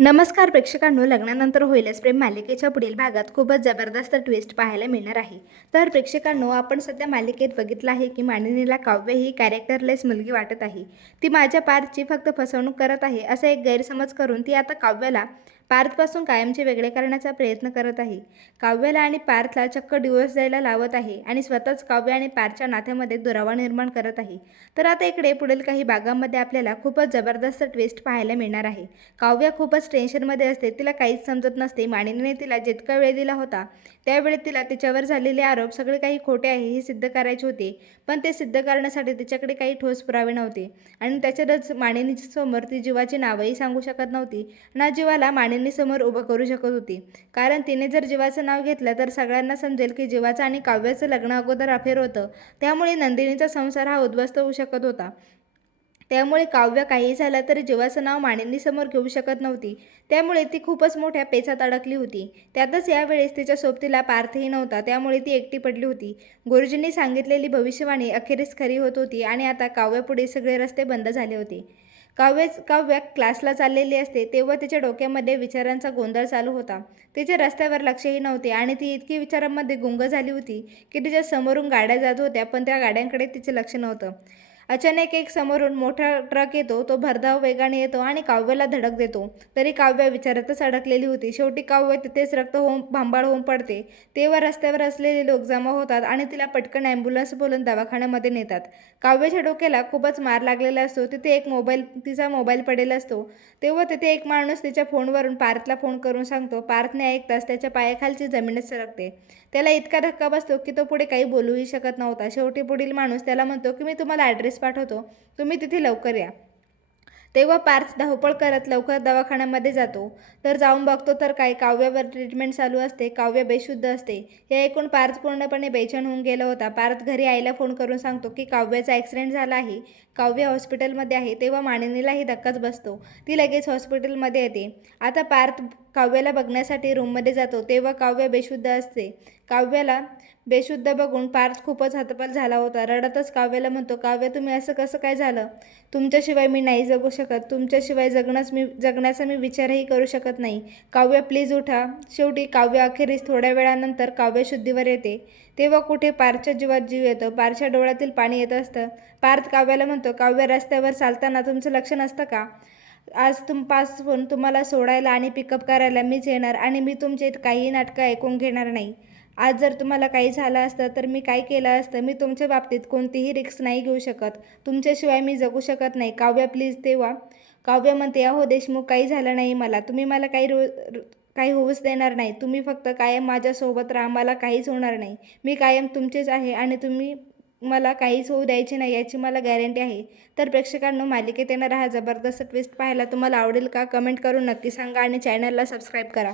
नमस्कार प्रेक्षकांनो लग्नानंतर होईलच. प्रेम मालिकेच्या पुढील भागात खूपच जबरदस्त ट्विस्ट पाहायला मिळणार आहे. तर प्रेक्षकांनो आपण सध्या मालिकेत बघितलं आहे की मानिनीला काव्य ही कॅरेक्टरलेस मुलगी वाटत आहे. ती माझ्या पारची फक्त फसवणूक करत आहे असा एक गैरसमज करून ती आता काव्याला पार्थपासून कायमचे वेगळे करण्याचा प्रयत्न करत आहे. काव्याला आणि पार्थला चक्क डिवोर्स द्यायला लावत आहे आणि स्वतःच काव्य आणि पार्थच्या नात्यामध्ये दुरावा निर्माण करत आहे. तर आता इकडे पुढील काही भागांमध्ये आपल्याला खूपच जबरदस्त ट्विस्ट पाहायला मिळणार आहे. काव्य खूपच टेन्शनमध्ये असते. तिला काहीच समजत नसते. मानिनीने तिला जितका वेळ दिला होता त्यावेळी तिला तिच्यावर झालेले आरोप सगळे काही खोटे आहे हे सिद्ध करायचे होते. पण ते सिद्ध करण्यासाठी तिच्याकडे काही ठोस पुरावे नव्हते. आणि त्याच्यातच माणिनीच्या समोर ती जीवाची नावही सांगू शकत नव्हती. ना जीवाला मानिनी समोर उभं करू शकत होती. कारण तिने जर जीवाचं नाव घेतलं तर सगळ्यांना समजेल की जीवाचं आणि काव्याचं लग्न अगोदर अफेर होतं. त्यामुळे नंदिनीचा संसार हा उद्ध्वस्त होऊ शकत होता. त्यामुळे काव्य काही झालं तरी जीवाचं नाव मानिनीसमोर घेऊ शकत नव्हती. त्यामुळे ती खूपच मोठ्या पेचात अडकली होती. त्यातच यावेळेस तिच्या सोबतीला पार्थही नव्हता. त्यामुळे ती एकटी पडली होती. गुरुजींनी सांगितलेली भविष्यवाणी अखेरीस खरी होत होती आणि आता काव्यापुढे सगळे रस्ते बंद झाले होते. काव्य काव्य क्लासला चाललेली असते तेव्हा तिच्या डोक्यामध्ये विचारांचा गोंधळ चालू होता. तिच्या रस्त्यावर लक्षही नव्हते आणि ती इतकी विचारांमध्ये गुंग झाली होती की तिच्या समोरून गाड्या जात होत्या पण त्या गाड्यांकडे तिचे लक्ष नव्हतं. अचानक एक समोरून मोठा ट्रक येतो तो भरधाव वेगाने येतो आणि काव्याला धडक देतो. तरी काव्य विचारातच अडकलेली होती. शेवटी काव्य तिथेच रक्त होऊन भांबाळ होऊन पडते. तेव्हा रस्त्यावर असलेले लोक जमा होतात आणि तिला पटकन ॲम्ब्युलन्स बोलून दवाखान्यामध्ये नेतात. काव्याच्या डोक्याला खूपच मार लागलेला असतो. तिथे एक मोबाईल तिचा मोबाईल पडेल असतो. तेव्हा तिथे एक माणूस तिच्या फोनवरून पार्थला फोन करून सांगतो पार्थने ऐकताच त्याच्या पायाखालची जमीनच सरकते. त्याला इतका धक्का बसतो की तो पुढे काही बोलूही शकत नव्हता. शेवटी पुढील माणूस त्याला म्हणतो की मी तुम्हाला ॲड्रेस पाठवतो. तुम्ही तिथे लवकर या. तेव्हा पार्थ धावपळ करत लवकर दवाखान्यामध्ये जातो. तर जाऊन बघतो तर काय काव्यावर ट्रीटमेंट चालू असते काव्य बेशुद्ध असते. हे ऐकून पार्थ पूर्णपणे बेचैन होऊन गेला होता. पार्थ घरी आईला फोन करून सांगतो की काव्याचा ॲक्सिडेंट झाला आहे. काव्य हॉस्पिटलमध्ये आहे. तेव्हा मानिनीलाही धक्काच बसतो. ती लगेच हॉस्पिटलमध्ये येते. आता पार्थ काव्याला बघण्यासाठी रूममध्ये जातो. तेव्हा काव्य बेशुद्ध असते. काव्याला बेशुद्ध बघून पार्थ खूपच हातपाल झाला होता. रडतच काव्याला म्हणतो काव्य तुम्ही असं कसं काय झालं? तुमच्याशिवाय मी नाही जगू शकत. तुमच्याशिवाय जगणंच मी जगण्याचा मी विचारही करू शकत नाही. काव्य प्लीज उठा. शेवटी काव्य अखेरीस थोड्या वेळानंतर काव्य शुद्धीवर येते. तेव्हा कुठे पारच्या जीवात जीव येतो. पारच्या डोळ्यातील पाणी येत असतं. पार्थ काव्याला म्हणतो काव्य रस्त्यावर चालताना तुमचं लक्ष नसतं का? आज तुमपासून तुम्हाला सोडायला आणि पिकअप करायला मीच येणार आणि मी तुमचे काही नाटकं ऐकून घेणार नाही. आज जर तुम्हाला काही झालं असतं तर मी काय केलं असतं? मी तुमच्या बाबतीत कोणतीही रिक्स नाही घेऊ शकत. तुमच्याशिवाय मी जगू शकत नाही. काव्य प्लीज तेव्हा. काव्य म्हणते अहो देशमुख काही झालं नाही मला. तुम्ही मला काही रो काही होऊच देणार नाही. तुम्ही फक्त कायम माझ्यासोबत राहा. मला काहीच होणार नाही. मी कायम तुमचेच आहे आणि तुम्ही मला काहीच होऊ द्यायचे नाही याची मला गॅरंटी आहे. तर प्रेक्षकांनो मालिकेत येणारा हा जबरदस्त ट्विस्ट पाहायला तुम्हाला आवडेल का? कमेंट करून नक्की सांगा आणि चॅनलला सबस्क्राईब करा.